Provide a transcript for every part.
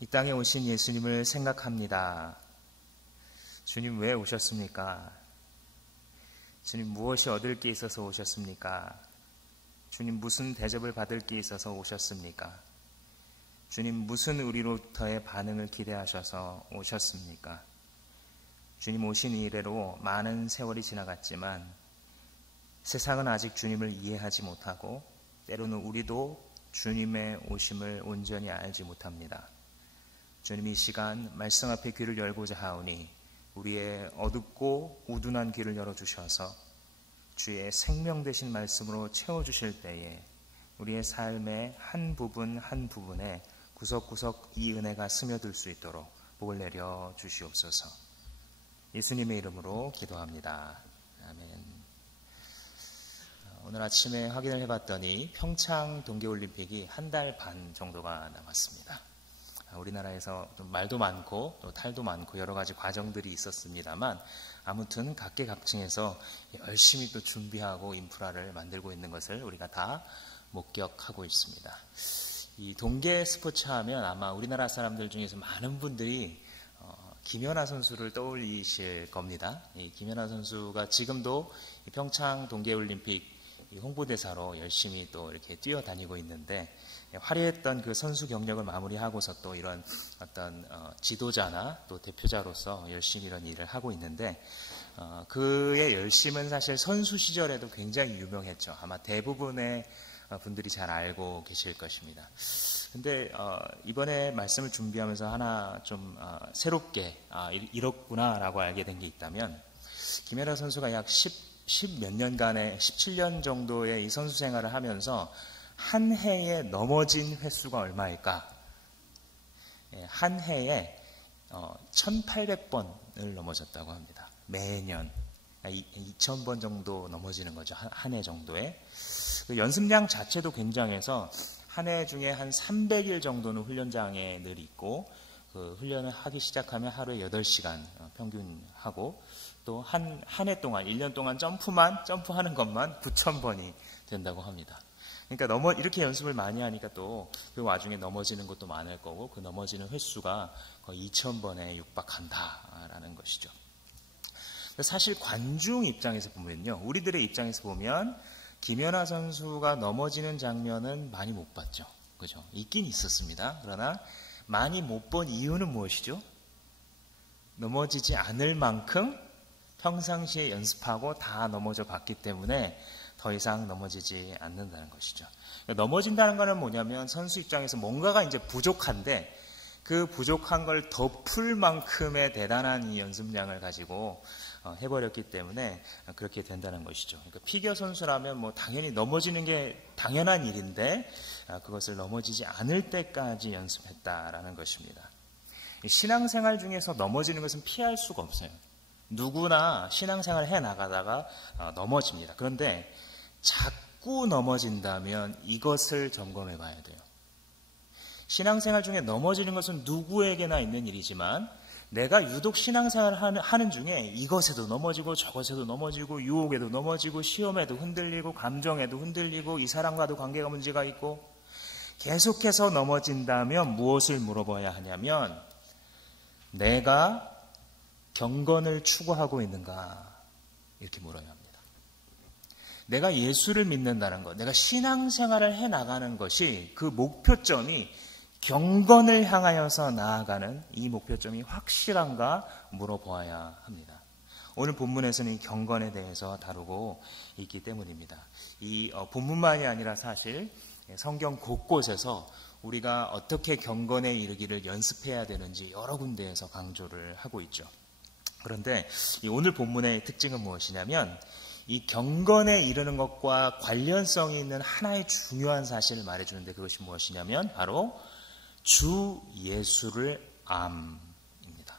이 땅에 오신 예수님을 생각합니다. 주님 왜 오셨습니까? 주님 무엇이 얻을 게 있어서 오셨습니까? 주님 무슨 대접을 받을 게 있어서 오셨습니까? 주님 무슨 우리로부터의 반응을 기대하셔서 오셨습니까? 주님 오신 이래로 많은 세월이 지나갔지만 세상은 아직 주님을 이해하지 못하고 때로는 우리도 주님의 오심을 온전히 알지 못합니다. 주님 이 시간 말씀 앞에 귀를 열고자 하오니 우리의 어둡고 우둔한 귀를 열어주셔서 주의 생명 되신 말씀으로 채워주실 때에 우리의 삶의 한 부분 한 부분에 구석구석 이 은혜가 스며들 수 있도록 복을 내려 주시옵소서. 예수님의 이름으로 기도합니다. 아멘. 오늘 아침에 확인을 해봤더니 평창 동계올림픽이 한 달 반 정도가 남았습니다. 우리나라에서 또 말도 많고 또 탈도 많고 여러 가지 과정들이 있었습니다만 아무튼 각계각층에서 열심히 또 준비하고 인프라를 만들고 있는 것을 우리가 다 목격하고 있습니다. 이 동계 스포츠 하면 아마 우리나라 사람들 중에서 많은 분들이 김연아 선수를 떠올리실 겁니다. 이 김연아 선수가 지금도 이 평창 동계올림픽 홍보대사로 열심히 또 이렇게 뛰어다니고 있는데 화려했던 그 선수 경력을 마무리하고서 또 이런 어떤 지도자나 또 대표자로서 열심히 이런 일을 하고 있는데 그의 열심은 사실 선수 시절에도 굉장히 유명했죠. 아마 대부분의 분들이 잘 알고 계실 것입니다. 근데 이번에 말씀을 준비하면서 하나 좀 새롭게 이렇구나라고 알게 된 게 있다면 김연아 선수가 약 10 몇 년간의 17년 정도의 이 선수 생활을 하면서 한 해에 넘어진 횟수가 얼마일까? 한 해에 1800번을 넘어졌다고 합니다. 매년 2000번 정도 넘어지는 거죠. 한 해 정도에. 그 연습량 자체도 굉장해서 한 해 중에 한 300일 정도는 훈련장에 늘 있고 그 훈련을 하기 시작하면 하루에 8시간 평균 하고 또 한 해 동안 1년 동안 점프하는 것만 9,000번이 된다고 합니다. 그러니까 이렇게 연습을 많이 하니까 또 그 와중에 넘어지는 것도 많을 거고 그 넘어지는 횟수가 거의 2,000번에 육박한다라는 것이죠. 사실 관중 입장에서 보면요, 우리들의 입장에서 보면 김연아 선수가 넘어지는 장면은 많이 못 봤죠. 그죠? 있긴 있었습니다. 그러나 많이 못 본 이유는 무엇이죠? 넘어지지 않을 만큼 평상시에 연습하고 다 넘어져 봤기 때문에 더 이상 넘어지지 않는다는 것이죠. 넘어진다는 것은 뭐냐면 선수 입장에서 뭔가가 이제 부족한데 그 부족한 걸 덮을 만큼의 대단한 이 연습량을 가지고 해버렸기 때문에 그렇게 된다는 것이죠. 그러니까 피겨 선수라면 뭐 당연히 넘어지는 게 당연한 일인데 그것을 넘어지지 않을 때까지 연습했다라는 것입니다. 신앙생활 중에서 넘어지는 것은 피할 수가 없어요. 누구나 신앙생활을 해나가다가 넘어집니다. 그런데 자꾸 넘어진다면 이것을 점검해 봐야 돼요. 신앙생활 중에 넘어지는 것은 누구에게나 있는 일이지만 내가 유독 신앙생활을 하는 중에 이것에도 넘어지고 저것에도 넘어지고 유혹에도 넘어지고 시험에도 흔들리고 감정에도 흔들리고 이 사람과도 관계가 문제가 있고 계속해서 넘어진다면 무엇을 물어봐야 하냐면 내가 경건을 추구하고 있는가 이렇게 물어야 합니다. 내가 예수를 믿는다는 것, 내가 신앙생활을 해나가는 것이 그 목표점이 경건을 향하여서 나아가는 이 목표점이 확실한가 물어보아야 합니다. 오늘 본문에서는 경건에 대해서 다루고 있기 때문입니다. 이 본문만이 아니라 사실 성경 곳곳에서 우리가 어떻게 경건에 이르기를 연습해야 되는지 여러 군데에서 강조를 하고 있죠. 그런데 이 오늘 본문의 특징은 무엇이냐면 이 경건에 이르는 것과 관련성이 있는 하나의 중요한 사실을 말해주는데 그것이 무엇이냐면 바로 주 예수를 암입니다.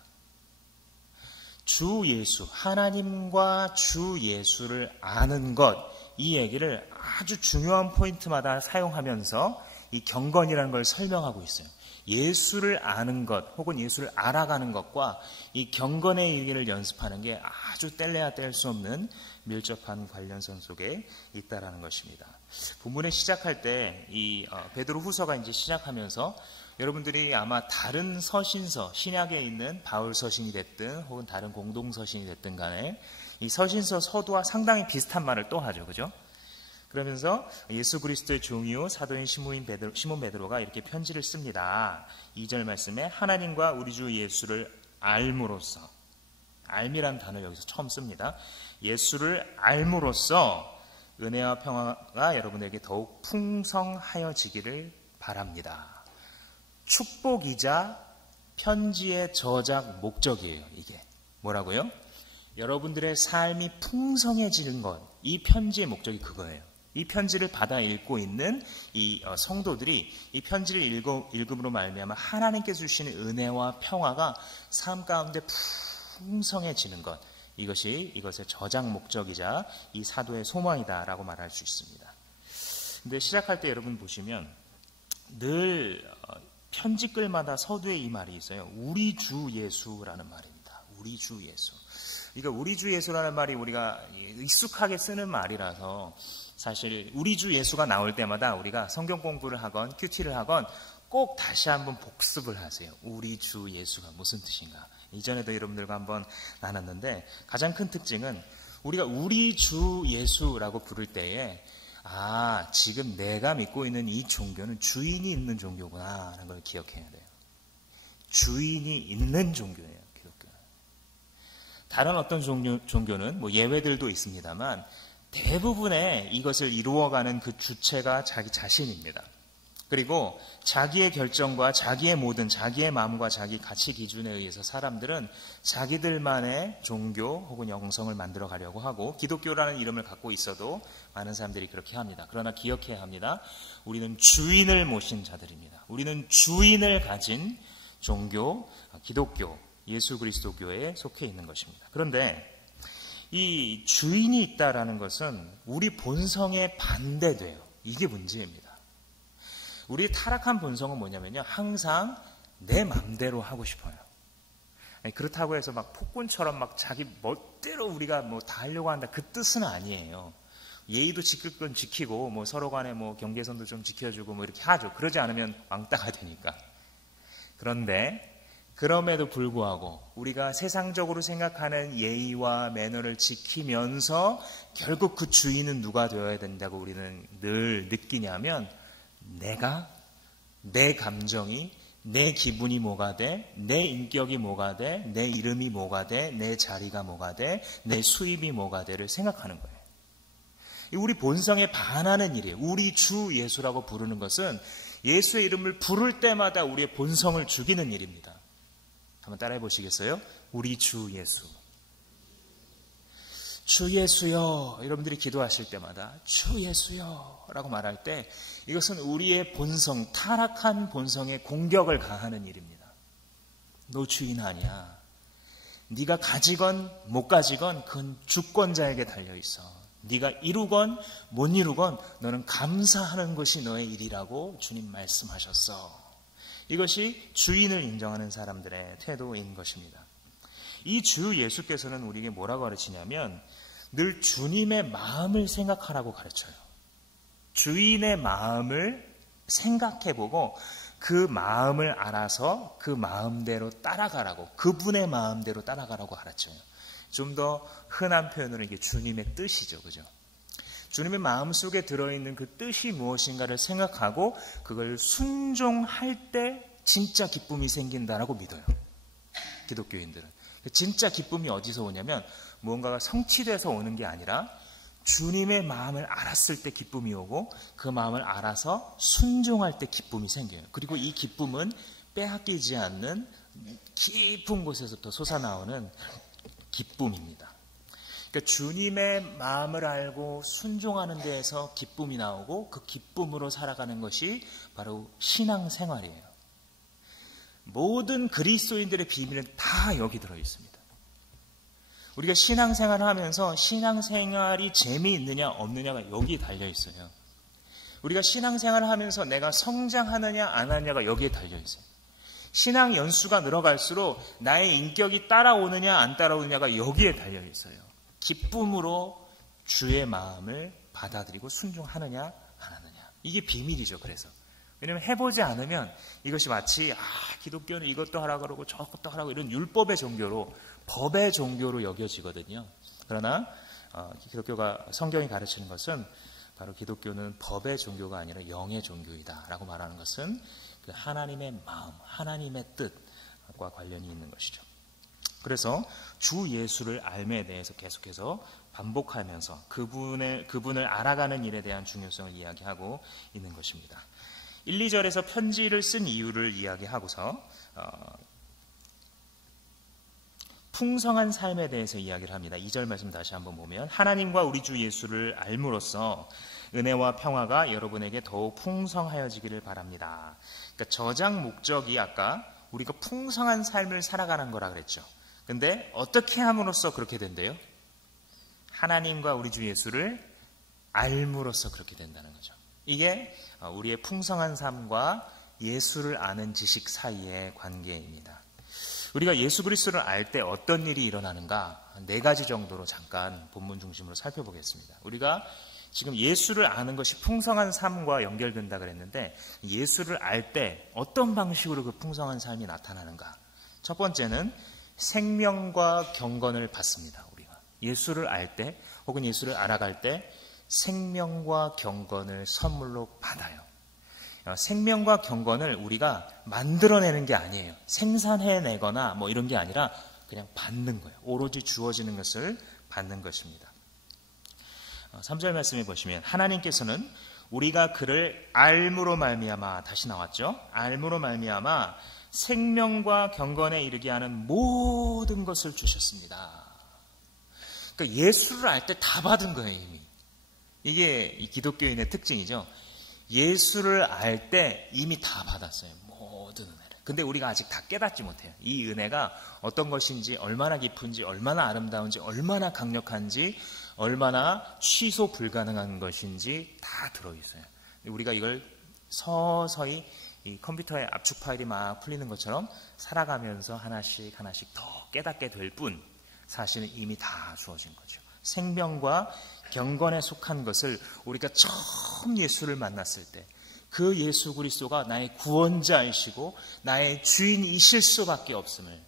주 예수, 하나님과 주 예수를 아는 것, 이 얘기를 아주 중요한 포인트마다 사용하면서 이 경건이라는 걸 설명하고 있어요. 예수를 아는 것 혹은 예수를 알아가는 것과 이 경건의 얘기를 연습하는 게 아주 뗄래야 뗄 수 없는 밀접한 관련성 속에 있다라는 것입니다. 본문에 시작할 때 이 베드로 후서가 이제 시작하면서 여러분들이 아마 다른 서신서, 신약에 있는 바울 서신이 됐든 혹은 다른 공동 서신이 됐든 간에 이 서신서 서두와 상당히 비슷한 말을 또 하죠. 그죠? 그러면서 예수 그리스도의 종이요 사도인 시몬 베드로가 이렇게 편지를 씁니다. 2절 말씀에 하나님과 우리 주 예수를 알므로써, 알미란 단어를 여기서 처음 씁니다. 예수를 알므로써 은혜와 평화가 여러분에게 더욱 풍성하여지기를 바랍니다. 축복이자 편지의 저작 목적이에요. 이게 뭐라고요? 여러분들의 삶이 풍성해지는 것, 이 편지의 목적이 그거예요. 이 편지를 받아 읽고 있는 이 성도들이 이 편지를 읽음으로 말미암아 하나님께서 주시는 은혜와 평화가 삶 가운데 풍성해지는 것, 이것의 저작 목적이자 이 사도의 소망이다라고 말할 수 있습니다. 근데 시작할 때 여러분 보시면 늘 편지글마다 서두에 이 말이 있어요. 우리 주 예수라는 말입니다. 우리 주 예수. 그러니까 우리 주 예수라는 말이 우리가 익숙하게 쓰는 말이라서 사실 우리 주 예수가 나올 때마다 우리가 성경 공부를 하건 큐티를 하건 꼭 다시 한번 복습을 하세요. 우리 주 예수가 무슨 뜻인가. 이전에도 여러분들과 한번 나눴는데 가장 큰 특징은 우리가 우리 주 예수라고 부를 때에 지금 내가 믿고 있는 이 종교는 주인이 있는 종교구나 라는 걸 기억해야 돼요. 주인이 있는 종교예요. 기독교는. 다른 어떤 종교는 뭐 예외들도 있습니다만 대부분의 이것을 이루어가는 그 주체가 자기 자신입니다. 그리고 자기의 결정과 자기의 모든 자기의 마음과 자기 가치 기준에 의해서 사람들은 자기들만의 종교 혹은 영성을 만들어 가려고 하고 기독교라는 이름을 갖고 있어도 많은 사람들이 그렇게 합니다. 그러나 기억해야 합니다. 우리는 주인을 모신 자들입니다. 우리는 주인을 가진 종교, 기독교, 예수 그리스도교에 속해 있는 것입니다. 그런데 이 주인이 있다라는 것은 우리 본성에 반대돼요. 이게 문제입니다. 우리의 타락한 본성은 뭐냐면요. 항상 내 맘대로 하고 싶어요. 그렇다고 해서 막 폭군처럼 막 자기 멋대로 우리가 뭐 다 하려고 한다. 그 뜻은 아니에요. 예의도 지킬 건 지키고 뭐 서로 간에 뭐 경계선도 좀 지켜주고 뭐 이렇게 하죠. 그러지 않으면 왕따가 되니까. 그런데 그럼에도 불구하고 우리가 세상적으로 생각하는 예의와 매너를 지키면서 결국 그 주인은 누가 되어야 된다고 우리는 늘 느끼냐면 내가, 내 감정이, 내 기분이 뭐가 돼, 내 인격이 뭐가 돼, 내 이름이 뭐가 돼, 내 자리가 뭐가 돼, 내 수입이 뭐가 돼를 생각하는 거예요. 우리 본성에 반하는 일이에요. 우리 주 예수라고 부르는 것은 예수의 이름을 부를 때마다 우리의 본성을 죽이는 일입니다. 한번 따라해 보시겠어요? 우리 주 예수. 주 예수여. 여러분들이 기도하실 때마다 주 예수여 라고 말할 때 이것은 우리의 본성, 타락한 본성에 공격을 가하는 일입니다. 너 주인 아니야. 네가 가지건 못 가지건 그건 주권자에게 달려있어. 네가 이루건 못 이루건 너는 감사하는 것이 너의 일이라고 주님 말씀하셨어. 이것이 주인을 인정하는 사람들의 태도인 것입니다. 이 주 예수께서는 우리에게 뭐라고 가르치냐면 늘 주님의 마음을 생각하라고 가르쳐요. 주인의 마음을 생각해보고 그 마음을 알아서 그 마음대로 따라가라고, 그분의 마음대로 따라가라고 가르쳐요. 좀 더 흔한 표현으로 이게 주님의 뜻이죠. 그죠? 주님의 마음 속에 들어있는 그 뜻이 무엇인가를 생각하고 그걸 순종할 때 진짜 기쁨이 생긴다라고 믿어요. 기독교인들은. 진짜 기쁨이 어디서 오냐면 무언가가 성취돼서 오는 게 아니라 주님의 마음을 알았을 때 기쁨이 오고 그 마음을 알아서 순종할 때 기쁨이 생겨요. 그리고 이 기쁨은 빼앗기지 않는 깊은 곳에서부터 솟아나오는 기쁨입니다. 그러니까 주님의 마음을 알고 순종하는 데에서 기쁨이 나오고 그 기쁨으로 살아가는 것이 바로 신앙생활이에요. 모든 그리스도인들의 비밀은 다 여기 들어 있습니다. 우리가 신앙생활을 하면서 신앙생활이 재미있느냐 없느냐가 여기에 달려 있어요. 우리가 신앙생활을 하면서 내가 성장하느냐 안 하느냐가 여기에 달려 있어요. 신앙 연수가 늘어갈수록 나의 인격이 따라오느냐 안 따라오느냐가 여기에 달려 있어요. 기쁨으로 주의 마음을 받아들이고 순종하느냐 안 하느냐. 이게 비밀이죠. 그래서 왜냐하면 해보지 않으면 이것이 마치 기독교는 이것도 하라 그러고 저것도 하라고 이런 율법의 종교로, 법의 종교로 여겨지거든요. 그러나 기독교가, 성경이 가르치는 것은 바로 기독교는 법의 종교가 아니라 영의 종교이다라고 말하는 것은 그 하나님의 마음, 하나님의 뜻과 관련이 있는 것이죠. 그래서 주 예수를 알매에 대해서 계속해서 반복하면서 그분을 알아가는 일에 대한 중요성을 이야기하고 있는 것입니다. 1, 2절에서 편지를 쓴 이유를 이야기하고서 풍성한 삶에 대해서 이야기를 합니다. 2절 말씀 다시 한번 보면 하나님과 우리 주 예수를 알므로써 은혜와 평화가 여러분에게 더욱 풍성하여지기를 바랍니다. 그러니까 저장 목적이 아까 우리가 풍성한 삶을 살아가는 거라 그랬죠. 근데 어떻게 함으로써 그렇게 된대요? 하나님과 우리 주 예수를 알므로써 그렇게 된다는 거죠. 이게 우리의 풍성한 삶과 예수를 아는 지식 사이의 관계입니다. 우리가 예수 그리스도를 알 때 어떤 일이 일어나는가 4가지 정도로 잠깐 본문 중심으로 살펴보겠습니다. 우리가 지금 예수를 아는 것이 풍성한 삶과 연결된다 그랬는데 예수를 알 때 어떤 방식으로 그 풍성한 삶이 나타나는가? 첫 번째는 생명과 경건을 받습니다. 우리가 예수를 알 때 혹은 예수를 알아갈 때 생명과 경건을 선물로 받아요. 생명과 경건을 우리가 만들어내는 게 아니에요. 생산해내거나 뭐 이런 게 아니라 그냥 받는 거예요. 오로지 주어지는 것을 받는 것입니다. 3절 말씀에 보시면 하나님께서는 우리가 그를 알므로 말미암아, 다시 나왔죠. 알므로 말미암아 생명과 경건에 이르게 하는 모든 것을 주셨습니다. 그러니까 예수를 알 때 다 받은 거예요, 이미. 이게 이 기독교인의 특징이죠. 예수를 알 때 이미 다 받았어요. 모든 은혜를. 근데 우리가 아직 다 깨닫지 못해요. 이 은혜가 어떤 것인지, 얼마나 깊은지, 얼마나 아름다운지, 얼마나 강력한지, 얼마나 취소 불가능한 것인지 다 들어있어요. 우리가 이걸 서서히 이 컴퓨터에 압축 파일이 막 풀리는 것처럼 살아가면서 하나씩 더 깨닫게 될 뿐, 사실은 이미 다 주어진 거죠. 생명과 경건에 속한 것을 우리가 처음 예수를 만났을 때 그 예수 그리스도가 나의 구원자이시고 나의 주인이실 수밖에 없음을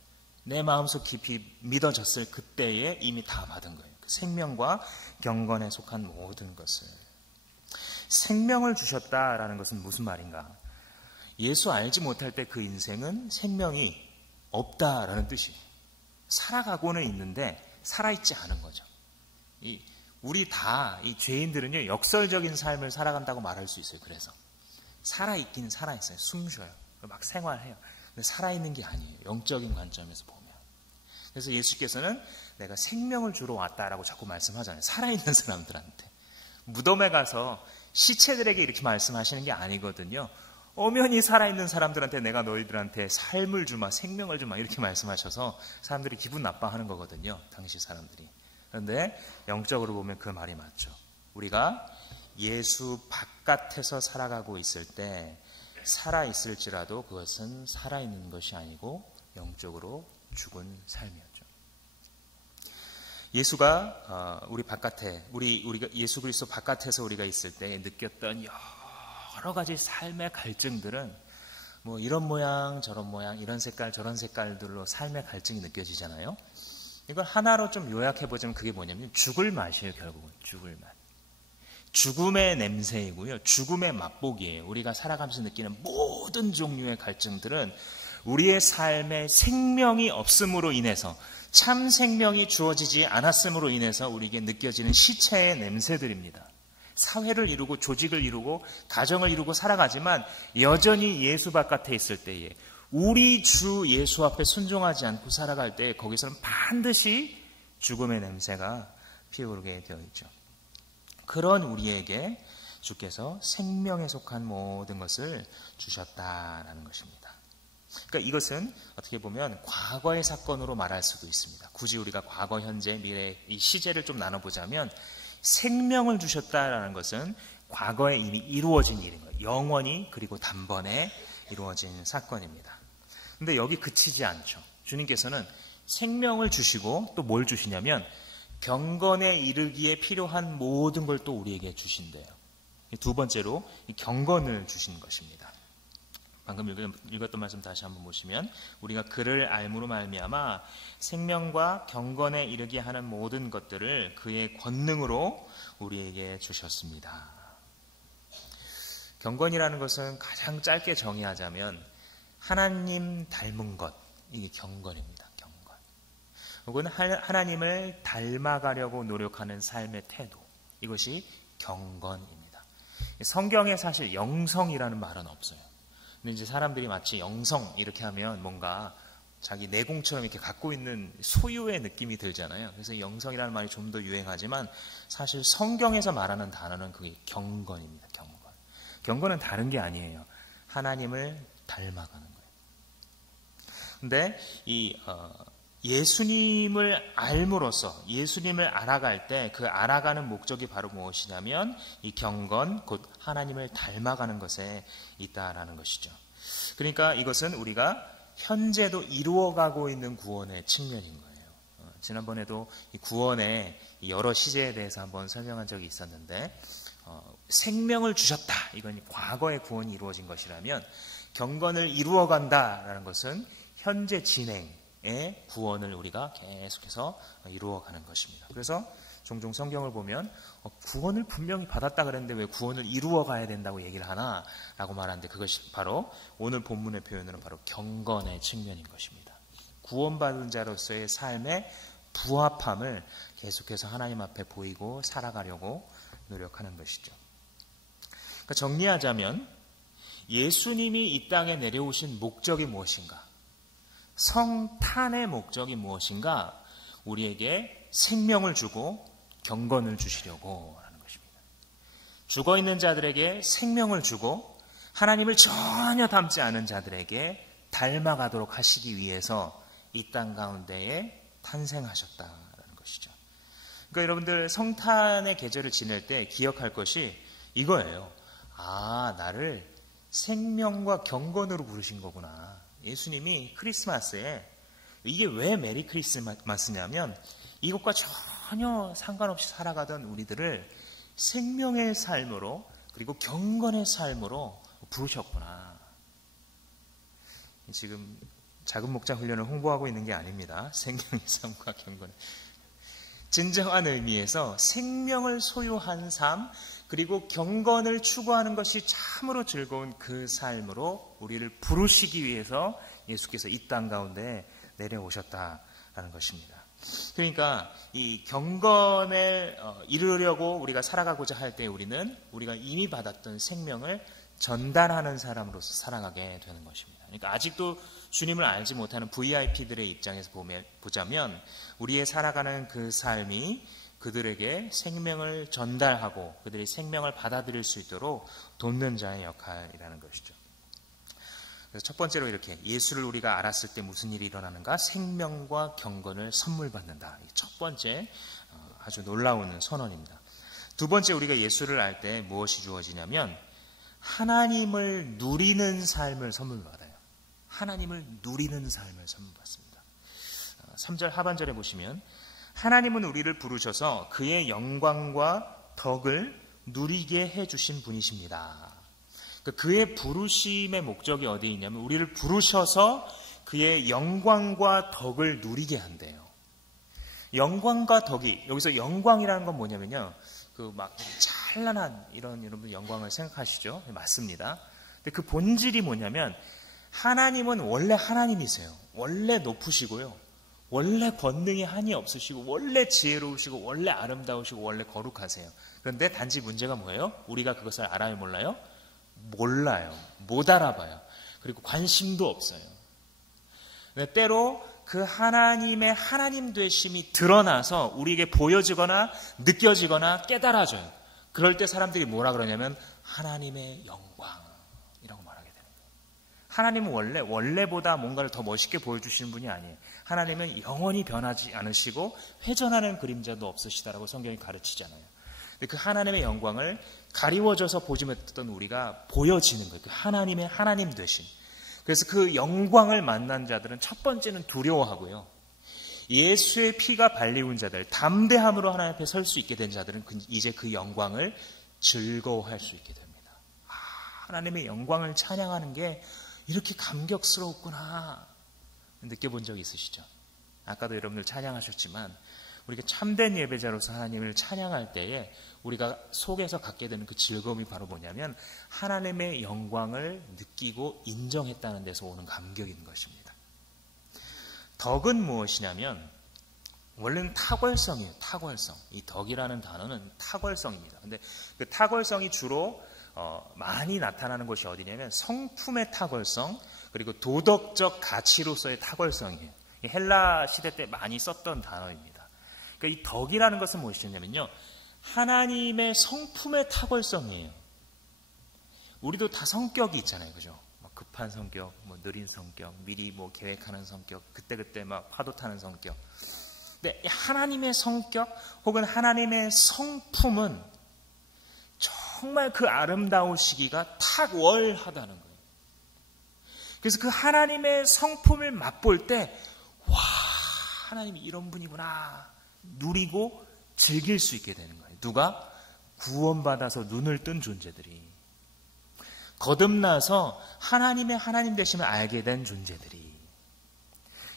내 마음속 깊이 믿어졌을 그때에 이미 다 받은 거예요. 생명과 경건에 속한 모든 것을. 생명을 주셨다라는 것은 무슨 말인가? 예수 알지 못할 때 그 인생은 생명이 없다라는 뜻이에요. 살아가고는 있는데 살아있지 않은 거죠. 우리 다 이 죄인들은요 역설적인 삶을 살아간다고 말할 수 있어요. 그래서 살아있긴 살아있어요. 숨 쉬어요. 막 생활해요. 근데 살아있는 게 아니에요. 영적인 관점에서 보면. 그래서 예수께서는 내가 생명을 주러 왔다라고 자꾸 말씀하잖아요. 살아있는 사람들한테. 무덤에 가서 시체들에게 이렇게 말씀하시는 게 아니거든요. 엄연히 살아있는 사람들한테 내가 너희들한테 삶을 주마, 생명을 주마 이렇게 말씀하셔서 사람들이 기분 나빠하는 거거든요. 당시 사람들이. 그런데 영적으로 보면 그 말이 맞죠. 우리가 예수 바깥에서 살아가고 있을 때 살아있을지라도 그것은 살아있는 것이 아니고 영적으로 죽은 삶이었죠. 예수가 우리 바깥에, 우리가 예수 그리스도 바깥에서 우리가 있을 때 느꼈던 여러 가지 삶의 갈증들은 뭐 이런 모양 저런 모양 이런 색깔 저런 색깔들로 삶의 갈증이 느껴지잖아요. 이걸 하나로 좀 요약해보자면 그게 뭐냐면 죽을 맛이에요. 결국은 죽을 맛. 죽음의 냄새이고요. 죽음의 맛보기예요. 우리가 살아가면서 느끼는 모든 종류의 갈증들은 우리의 삶에 생명이 없음으로 인해서, 참 생명이 주어지지 않았음으로 인해서 우리에게 느껴지는 시체의 냄새들입니다. 사회를 이루고 조직을 이루고 가정을 이루고 살아가지만 여전히 예수 바깥에 있을 때에, 우리 주 예수 앞에 순종하지 않고 살아갈 때 거기서는 반드시 죽음의 냄새가 피어오르게 되어 있죠. 그런 우리에게 주께서 생명에 속한 모든 것을 주셨다라는 것입니다. 그러니까 이것은 어떻게 보면 과거의 사건으로 말할 수도 있습니다. 굳이 우리가 과거, 현재, 미래 이 시제를 좀 나눠보자면 생명을 주셨다라는 것은 과거에 이미 이루어진 일인 거예요. 영원히 그리고 단번에 이루어진 사건입니다. 그런데 여기 그치지 않죠. 주님께서는 생명을 주시고 또 뭘 주시냐면 경건에 이르기에 필요한 모든 걸 또 우리에게 주신대요. 두 번째로 이 경건을 주신 것입니다. 방금 읽었던 말씀 다시 한번 보시면 우리가 그를 알므로 말미암아 생명과 경건에 이르게 하는 모든 것들을 그의 권능으로 우리에게 주셨습니다. 경건이라는 것은 가장 짧게 정의하자면 하나님 닮은 것, 이게 경건입니다. 경건. 혹은 하나님을 닮아가려고 노력하는 삶의 태도, 이것이 경건입니다. 성경에 사실 영성이라는 말은 없어요. 근데 이제 사람들이 마치 영성 이렇게 하면 뭔가 자기 내공처럼 이렇게 갖고 있는 소유의 느낌이 들잖아요. 그래서 영성이라는 말이 좀 더 유행하지만 사실 성경에서 말하는 단어는 그게 경건입니다. 경건. 경건은 다른 게 아니에요. 하나님을 닮아가는 거예요. 근데 예수님을 알므로써 예수님을 알아갈 때 그 알아가는 목적이 바로 무엇이냐면 이 경건, 곧 하나님을 닮아가는 것에 있다라는 것이죠. 그러니까 이것은 우리가 현재도 이루어가고 있는 구원의 측면인 거예요. 지난번에도 이 구원의 여러 시제에 대해서 한번 설명한 적이 있었는데 생명을 주셨다. 이건 과거의 구원이 이루어진 것이라면 경건을 이루어간다라는 것은 현재 진행의 구원을 우리가 계속해서 이루어가는 것입니다. 그래서 종종 성경을 보면 구원을 분명히 받았다 그랬는데 왜 구원을 이루어가야 된다고 얘기를 하나? 라고 말하는데 그것이 바로 오늘 본문의 표현으로 바로 경건의 측면인 것입니다. 구원받은 자로서의 삶의 부합함을 계속해서 하나님 앞에 보이고 살아가려고 노력하는 것이죠. 그러니까 정리하자면 예수님이 이 땅에 내려오신 목적이 무엇인가? 성탄의 목적이 무엇인가? 우리에게 생명을 주고 경건을 주시려고 하는 것입니다. 죽어있는 자들에게 생명을 주고 하나님을 전혀 닮지 않은 자들에게 닮아가도록 하시기 위해서 이 땅 가운데에 탄생하셨다라는 것이죠. 그러니까 여러분들 성탄의 계절을 지낼 때 기억할 것이 이거예요. 아, 나를 생명과 경건으로 부르신 거구나. 예수님이 크리스마스에 이게 왜 메리 크리스마스냐면 이것과 전혀 상관없이 살아가던 우리들을 생명의 삶으로 그리고 경건의 삶으로 부르셨구나. 지금 작은 목장 훈련을 홍보하고 있는 게 아닙니다. 생명의 삶과 경건의 진정한 의미에서 생명을 소유한 삶 그리고 경건을 추구하는 것이 참으로 즐거운 그 삶으로 우리를 부르시기 위해서 예수께서 이 땅 가운데 내려오셨다라는 것입니다. 그러니까 이 경건에 이르려고 우리가 살아가고자 할 때 우리는 우리가 이미 받았던 생명을 전달하는 사람으로서 살아가게 되는 것입니다. 그러니까 아직도 주님을 알지 못하는 VIP들의 입장에서 보자면 우리의 살아가는 그 삶이 그들에게 생명을 전달하고 그들이 생명을 받아들일 수 있도록 돕는 자의 역할이라는 것이죠. 그래서 첫 번째로 이렇게 예수를 우리가 알았을 때 무슨 일이 일어나는가? 생명과 경건을 선물 받는다. 첫 번째 아주 놀라운 선언입니다. 두 번째 우리가 예수를 알 때 무엇이 주어지냐면 하나님을 누리는 삶을 선물 받아요. 하나님을 누리는 삶을 선물 받습니다. 3절 하반절에 보시면 하나님은 우리를 부르셔서 그의 영광과 덕을 누리게 해주신 분이십니다. 그의 부르심의 목적이 어디에 있냐면 우리를 부르셔서 그의 영광과 덕을 누리게 한대요. 영광과 덕이 여기서 영광이라는 건 뭐냐면요. 그 막 찬란한 이런 여러분 영광을 생각하시죠? 맞습니다. 근데 그 본질이 뭐냐면 하나님은 원래 하나님이세요. 원래 높으시고요. 원래 권능이 한이 없으시고 원래 지혜로우시고 원래 아름다우시고 원래 거룩하세요. 그런데 단지 문제가 뭐예요? 우리가 그것을 알아요 몰라요? 몰라요. 못 알아봐요. 그리고 관심도 없어요. 때로 그 하나님의 하나님 되심이 드러나서 우리에게 보여지거나 느껴지거나 깨달아져요. 그럴 때 사람들이 뭐라 그러냐면 하나님의 영광이라고 말하게 되는 거예요. 하나님은 원래보다 뭔가를 더 멋있게 보여주시는 분이 아니에요. 하나님은 영원히 변하지 않으시고 회전하는 그림자도 없으시다라고 성경이 가르치잖아요. 그 하나님의 영광을 가리워져서 보지 못했던 우리가 보여지는 거예요. 그 하나님의 하나님 되심. 그래서 그 영광을 만난 자들은 첫 번째는 두려워하고요. 예수의 피가 발리운 자들, 담대함으로 하나님 앞에 설 수 있게 된 자들은 이제 그 영광을 즐거워할 수 있게 됩니다. 하나님의 영광을 찬양하는 게 이렇게 감격스러웠구나 느껴본 적 있으시죠? 아까도 여러분들 찬양하셨지만 우리가 참된 예배자로서 하나님을 찬양할 때에 우리가 속에서 갖게 되는 그 즐거움이 바로 뭐냐면 하나님의 영광을 느끼고 인정했다는 데서 오는 감격인 것입니다. 덕은 무엇이냐면 원래는 탁월성이에요. 탁월성. 이 덕이라는 단어는 탁월성입니다. 근데 그 탁월성이 주로 많이 나타나는 곳이 어디냐면 성품의 탁월성 그리고 도덕적 가치로서의 탁월성이에요. 헬라 시대 때 많이 썼던 단어입니다. 그러니까 이 덕이라는 것은 무엇이냐면요. 하나님의 성품의 탁월성이에요. 우리도 다 성격이 있잖아요. 그죠? 급한 성격, 느린 성격, 미리 계획하는 성격, 그때그때 파도 타는 성격. 근데 하나님의 성격 혹은 하나님의 성품은 정말 그 아름다우시기가 탁월하다는 거예요. 그래서 그 하나님의 성품을 맛볼 때 와, 하나님이 이런 분이구나 누리고 즐길 수 있게 되는 거예요. 누가? 구원받아서 눈을 뜬 존재들이. 거듭나서 하나님의 하나님 되심을 알게 된 존재들이.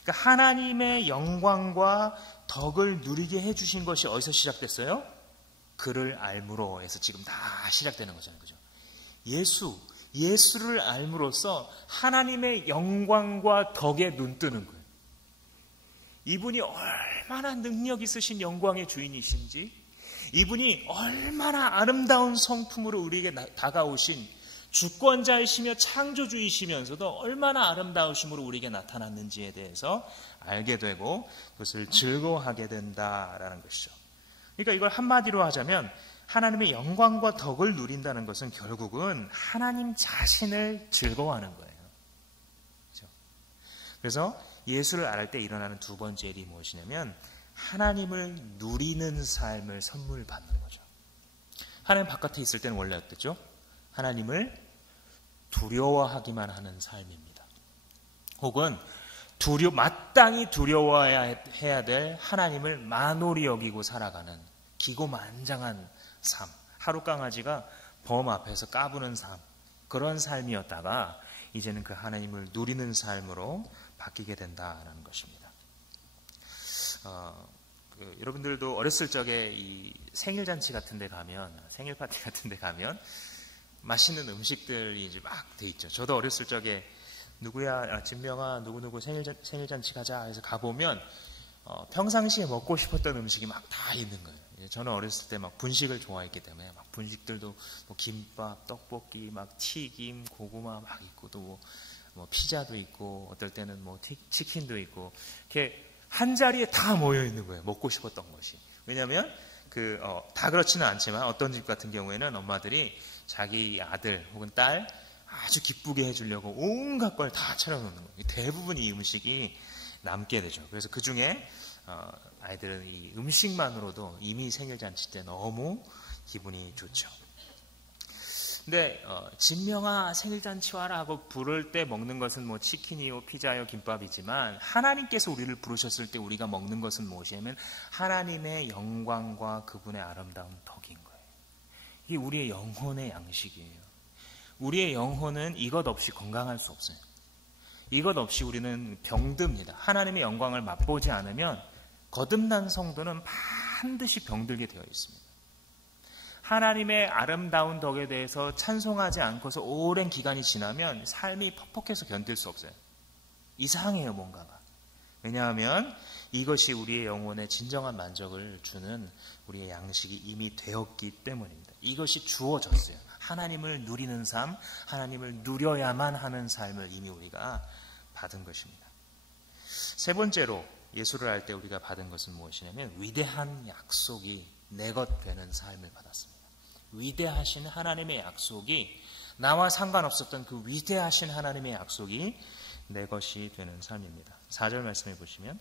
그러니까 하나님의 영광과 덕을 누리게 해주신 것이 어디서 시작됐어요? 그를 알므로에서 지금 다 시작되는 거잖아요. 그죠? 예수를 알므로써 하나님의 영광과 덕에 눈 뜨는 거예요. 이분이 얼마나 능력 있으신 영광의 주인이신지, 이분이 얼마나 아름다운 성품으로 우리에게 다가오신 주권자이시며 창조주이시면서도 얼마나 아름다우심으로 우리에게 나타났는지에 대해서 알게 되고 그것을 즐거워하게 된다라는 것이죠. 그러니까 이걸 한마디로 하자면 하나님의 영광과 덕을 누린다는 것은 결국은 하나님 자신을 즐거워하는 거예요. 그렇죠? 그래서 예수를 알할 때 일어나는 두 번째 일이 무엇이냐면 하나님을 누리는 삶을 선물 받는 거죠. 하나님 바깥에 있을 때는 원래 어땠죠? 하나님을 두려워하기만 하는 삶입니다. 혹은 마땅히 두려워해야 될 하나님을 만홀히 여기고 살아가는 기고만장한 삶. 하루 강아지가 범 앞에서 까부는 삶. 그런 삶이었다가 이제는 그 하나님을 누리는 삶으로 바뀌게 된다는 것입니다. 여러분들도 어렸을 적에 이 생일잔치 같은 데 가면, 생일 파티 같은 데 가면 맛있는 음식들이 이제 막 돼 있죠. 저도 어렸을 적에 누구야, 진명아, 누구누구 생일잔치 가자 해서 가보면 평상시에 먹고 싶었던 음식이 막 다 있는 거예요. 저는 어렸을 때 막 분식을 좋아했기 때문에 막 분식들도 김밥, 떡볶이, 막 튀김, 고구마 막 있고 또 뭐 피자도 있고 어떨 때는 뭐 치킨도 있고 이렇게 한 자리에 다 모여 있는 거예요. 먹고 싶었던 것이. 왜냐하면 다 그렇지는 않지만 어떤 집 같은 경우에는 엄마들이 자기 아들 혹은 딸 아주 기쁘게 해주려고 온갖 걸 다 차려놓는 거예요. 대부분 이 음식이 남게 되죠. 그래서 그 중에 아이들은 이 음식만으로도 이미 생일잔치 때 너무 기분이 좋죠. 근데 진명아 생일잔치 와라 하고 부를 때 먹는 것은 뭐 치킨이요, 피자요, 김밥이지만 하나님께서 우리를 부르셨을 때 우리가 먹는 것은 무엇이냐면 하나님의 영광과 그분의 아름다운 덕인 거예요. 이게 우리의 영혼의 양식이에요. 우리의 영혼은 이것 없이 건강할 수 없어요. 이것 없이 우리는 병듭니다. 하나님의 영광을 맛보지 않으면 거듭난 성도는 반드시 병들게 되어 있습니다. 하나님의 아름다운 덕에 대해서 찬송하지 않고서 오랜 기간이 지나면 삶이 퍽퍽해서 견딜 수 없어요. 이상해요, 뭔가가. 왜냐하면 이것이 우리의 영혼에 진정한 만족을 주는 우리의 양식이 이미 되었기 때문입니다. 이것이 주어졌어요. 하나님을 누리는 삶, 하나님을 누려야만 하는 삶을 이미 우리가 받은 것입니다. 세 번째로 예수를 알 때 우리가 받은 것은 무엇이냐면 위대한 약속이 내 것 되는 삶을 받았습니다. 위대하신 하나님의 약속이, 나와 상관없었던 그 위대하신 하나님의 약속이 내 것이 되는 삶입니다. 4절 말씀해 보시면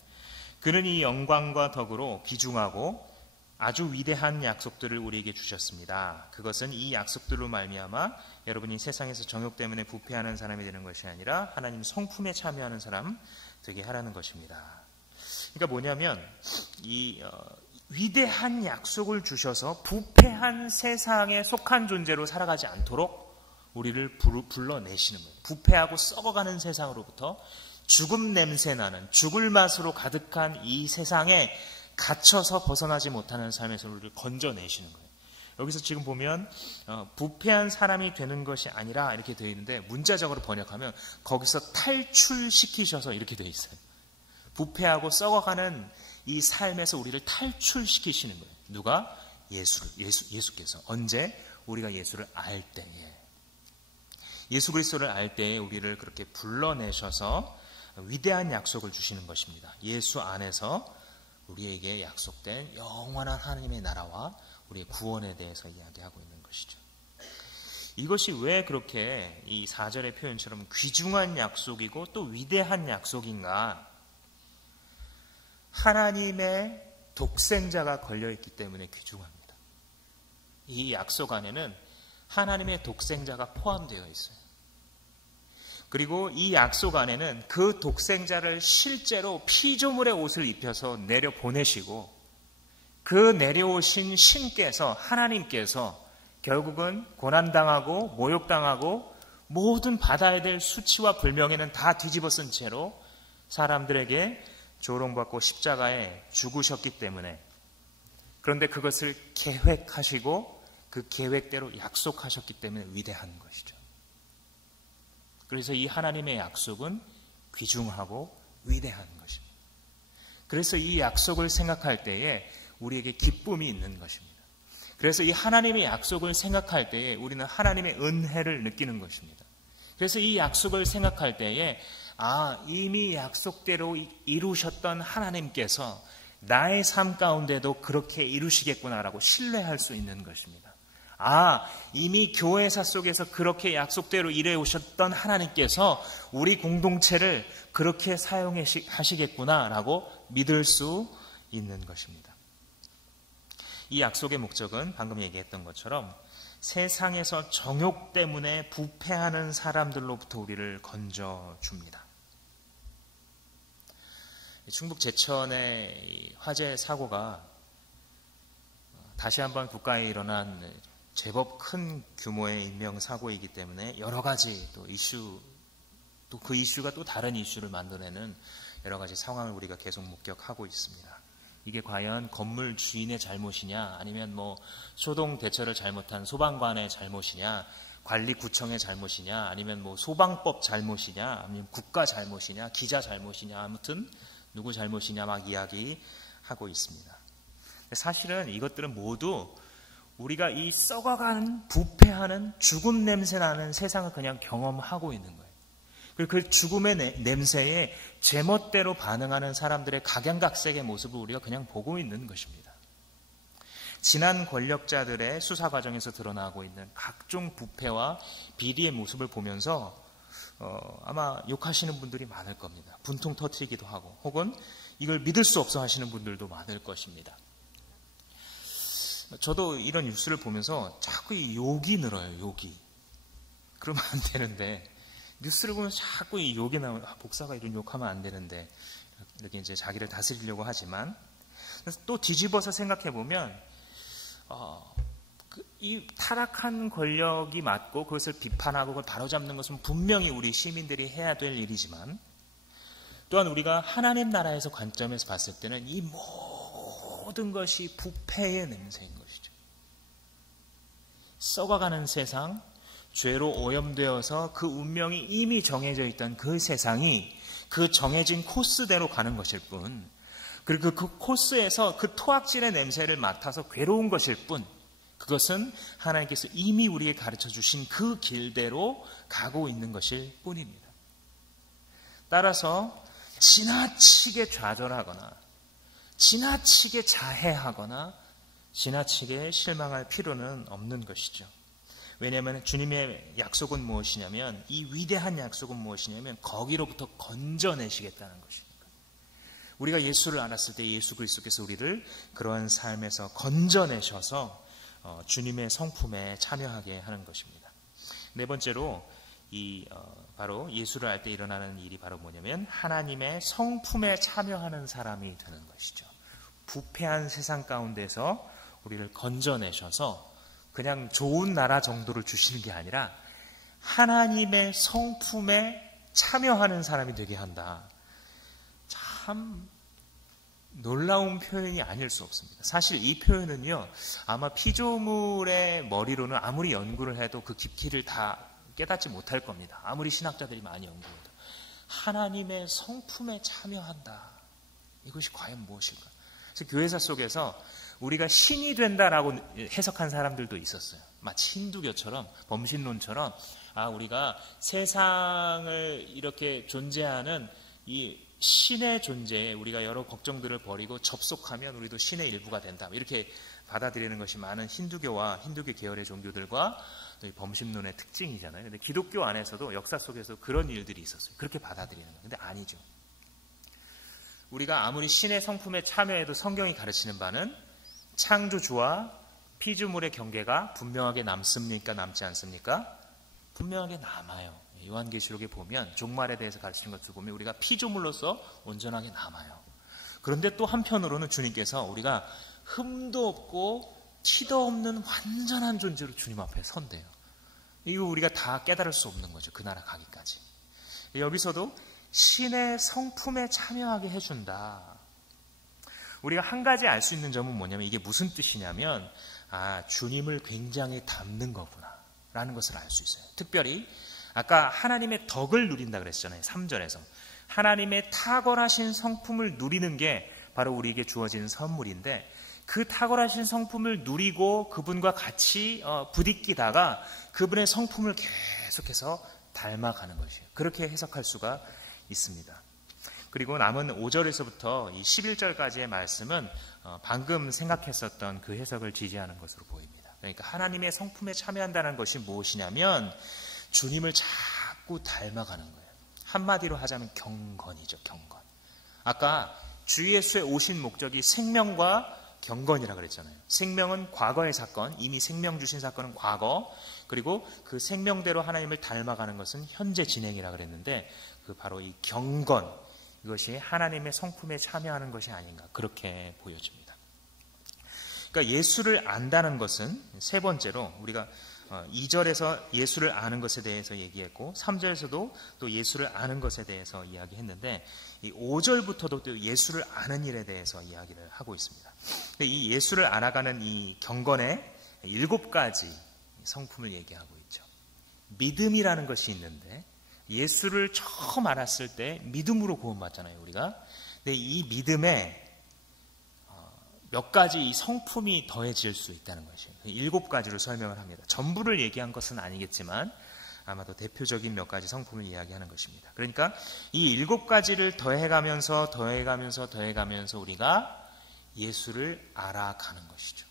그는 이 영광과 덕으로 귀중하고 아주 위대한 약속들을 우리에게 주셨습니다. 그것은 이 약속들로 말미암아 여러분이 세상에서 정욕 때문에 부패하는 사람이 되는 것이 아니라 하나님 성품에 참여하는 사람 되게 하라는 것입니다. 그러니까 뭐냐면 이 위대한 약속을 주셔서 부패한 세상에 속한 존재로 살아가지 않도록 우리를 불러내시는 거예요. 부패하고 썩어가는 세상으로부터 죽음 냄새 나는 죽을 맛으로 가득한 이 세상에 갇혀서 벗어나지 못하는 삶에서 우리를 건져내시는 거예요. 여기서 지금 보면 부패한 사람이 되는 것이 아니라 이렇게 되어 있는데 문자적으로 번역하면 거기서 탈출시키셔서 이렇게 되어 있어요. 부패하고 썩어가는 이 삶에서 우리를 탈출시키시는 거예요. 누가? 예수께서. 언제? 우리가 예수를 알 때에. 예수 그리스도를 알 때에 우리를 그렇게 불러내셔서 위대한 약속을 주시는 것입니다. 예수 안에서 우리에게 약속된 영원한 하나님의 나라와 우리의 구원에 대해서 이야기하고 있는 것이죠. 이것이 왜 그렇게 이 4절의 표현처럼 귀중한 약속이고 또 위대한 약속인가? 하나님의 독생자가 걸려있기 때문에 귀중합니다. 이 약속 안에는 하나님의 독생자가 포함되어 있어요. 그리고 이 약속 안에는 그 독생자를 실제로 피조물의 옷을 입혀서 내려보내시고 그 내려오신 신께서 하나님께서 결국은 고난당하고 모욕당하고 모든 받아야 될 수치와 불명예는 다 뒤집어 쓴 채로 사람들에게 조롱받고 십자가에 죽으셨기 때문에 그런데 그것을 계획하시고 그 계획대로 약속하셨기 때문에 위대한 것이죠. 그래서 이 하나님의 약속은 귀중하고 위대한 것입니다. 그래서 이 약속을 생각할 때에 우리에게 기쁨이 있는 것입니다. 그래서 이 하나님의 약속을 생각할 때에 우리는 하나님의 은혜를 느끼는 것입니다. 그래서 이 약속을 생각할 때에 이미 약속대로 이루셨던 하나님께서 나의 삶 가운데도 그렇게 이루시겠구나라고 신뢰할 수 있는 것입니다. 이미 교회사 속에서 그렇게 약속대로 일해 오셨던 하나님께서 우리 공동체를 그렇게 사용하시겠구나라고 믿을 수 있는 것입니다. 이 약속의 목적은 방금 얘기했던 것처럼 세상에서 정욕 때문에 부패하는 사람들로부터 우리를 건져줍니다. 충북 제천의 화재 사고가 다시 한번 국가에 일어난 제법 큰 규모의 인명사고이기 때문에 여러 가지 또 그 이슈가 또 다른 이슈를 만들어내는 여러 가지 상황을 우리가 계속 목격하고 있습니다. 이게 과연 건물 주인의 잘못이냐, 아니면 소동 대처를 잘못한 소방관의 잘못이냐, 관리구청의 잘못이냐, 아니면 소방법 잘못이냐, 아니면 국가 잘못이냐, 기자 잘못이냐, 아무튼 누구 잘못이냐 막 이야기하고 있습니다. 사실은 이것들은 모두 우리가 이 썩어가는 부패하는 죽음 냄새 나는 세상을 그냥 경험하고 있는 거예요. 그리고 그 죽음의 냄새에 제멋대로 반응하는 사람들의 각양각색의 모습을 우리가 그냥 보고 있는 것입니다. 지난 권력자들의 수사 과정에서 드러나고 있는 각종 부패와 비리의 모습을 보면서 아마 욕하시는 분들이 많을 겁니다. 분통 터뜨리기도 하고 혹은 이걸 믿을 수 없어 하시는 분들도 많을 것입니다. 저도 이런 뉴스를 보면서 자꾸 이 욕이 늘어요. 욕이. 그러면 안 되는데 뉴스를 보면 자꾸 이 욕이 나오면 목사가 이런 욕하면 안 되는데 이렇게 이제 자기를 다스리려고 하지만 또 뒤집어서 생각해 보면 이 타락한 권력이 맞고 그것을 비판하고 그걸 바로잡는 것은 분명히 우리 시민들이 해야 될 일이지만 또한 우리가 하나님 나라에서 관점에서 봤을 때는 이 모든 것이 부패의 냄새인 것이죠. 썩어가는 세상, 죄로 오염되어서 그 운명이 이미 정해져 있던 그 세상이 그 정해진 코스대로 가는 것일 뿐, 그리고 그 코스에서 그 토악질의 냄새를 맡아서 괴로운 것일 뿐, 그것은 하나님께서 이미 우리에게 가르쳐 주신 그 길대로 가고 있는 것일 뿐입니다. 따라서 지나치게 좌절하거나 지나치게 자해하거나 지나치게 실망할 필요는 없는 것이죠. 왜냐하면 주님의 약속은 무엇이냐면, 이 위대한 약속은 무엇이냐면 거기로부터 건져내시겠다는 것입니다. 우리가 예수를 알았을 때 예수 그리스도께서 우리를 그러한 삶에서 건져내셔서 주님의 성품에 참여하게 하는 것입니다. 네 번째로 바로 예수를 알 때 일어나는 일이 바로 뭐냐면 하나님의 성품에 참여하는 사람이 되는 것이죠. 부패한 세상 가운데서 우리를 건져내셔서 그냥 좋은 나라 정도를 주시는 게 아니라 하나님의 성품에 참여하는 사람이 되게 한다. 참 놀라운 표현이 아닐 수 없습니다. 사실 이 표현은요, 아마 피조물의 머리로는 아무리 연구를 해도 그 깊이를 다 깨닫지 못할 겁니다. 아무리 신학자들이 많이 연구해도. 하나님의 성품에 참여한다. 이것이 과연 무엇일까? 그래서 교회사 속에서 우리가 신이 된다라고 해석한 사람들도 있었어요. 마치 힌두교처럼, 범신론처럼, 우리가 세상을 이렇게 존재하는 이 신의 존재에 우리가 여러 걱정들을 버리고 접속하면 우리도 신의 일부가 된다. 이렇게 받아들이는 것이 많은 힌두교와 힌두교 계열의 종교들과 범신론의 특징이잖아요. 근데 기독교 안에서도 역사 속에서 그런 일들이 있었어요. 그렇게 받아들이는 거예요. 근데 아니죠. 우리가 아무리 신의 성품에 참여해도 성경이 가르치는 바는 창조주와 피조물의 경계가 분명하게 남습니까? 남지 않습니까? 분명하게 남아요. 요한계시록에 보면 종말에 대해서 가르치는 것을 보면 우리가 피조물로서 온전하게 남아요. 그런데 또 한편으로는 주님께서 우리가 흠도 없고 티도 없는 완전한 존재로 주님 앞에 선대요. 이거 우리가 다 깨달을 수 없는 거죠. 그 나라 가기까지. 여기서도 신의 성품에 참여하게 해준다. 우리가 한 가지 알 수 있는 점은 뭐냐면 이게 무슨 뜻이냐면 주님을 굉장히 닮는 거구나 라는 것을 알 수 있어요. 특별히 아까 하나님의 덕을 누린다 그랬잖아요. 3절에서. 하나님의 탁월하신 성품을 누리는 게 바로 우리에게 주어진 선물인데 그 탁월하신 성품을 누리고 그분과 같이 부딪히다가 그분의 성품을 계속해서 닮아가는 것이에요. 그렇게 해석할 수가 있습니다. 그리고 남은 5절에서부터 이 11절까지의 말씀은 방금 생각했었던 그 해석을 지지하는 것으로 보입니다. 그러니까 하나님의 성품에 참여한다는 것이 무엇이냐면 주님을 자꾸 닮아가는 거예요. 한마디로 하자면 경건이죠. 경건. 아까 주 예수의 오신 목적이 생명과 경건이라고 그랬잖아요. 생명은 과거의 사건, 이미 생명 주신 사건은 과거, 그리고 그 생명대로 하나님을 닮아가는 것은 현재 진행이라고 그랬는데 그 바로 이 경건, 이것이 하나님의 성품에 참여하는 것이 아닌가 그렇게 보여집니다. 그러니까 예수를 안다는 것은 세 번째로 우리가 2절에서 예수를 아는 것에 대해서 얘기했고 3절에서도 또 예수를 아는 것에 대해서 이야기했는데 이 5절부터도 또 예수를 아는 일에 대해서 이야기를 하고 있습니다. 이 예수를 알아가는 이 경건의 7가지 성품을 얘기하고 있죠. 믿음이라는 것이 있는데 예수를 처음 알았을 때 믿음으로 구원받잖아요, 우리가. 근데 이 믿음에 몇 가지 이 성품이 더해질 수 있다는 것이에요. 7가지로 설명을 합니다. 전부를 얘기한 것은 아니겠지만 아마도 대표적인 몇 가지 성품을 이야기하는 것입니다. 그러니까 이 7가지를 더해가면서 우리가 예수를 알아가는 것이죠.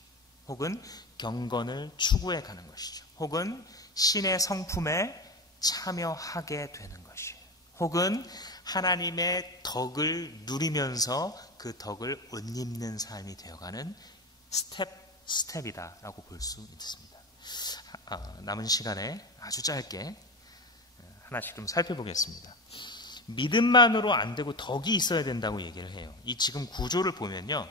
혹은 경건을 추구해가는 것이죠. 혹은 신의 성품에 참여하게 되는 것이에요. 혹은 하나님의 덕을 누리면서 그 덕을 옷입는 삶이 되어가는 스텝이다라고 볼 수 있습니다. 남은 시간에 아주 짧게 하나씩 좀 살펴보겠습니다. 믿음만으로 안 되고 덕이 있어야 된다고 얘기를 해요. 이 지금 구조를 보면요.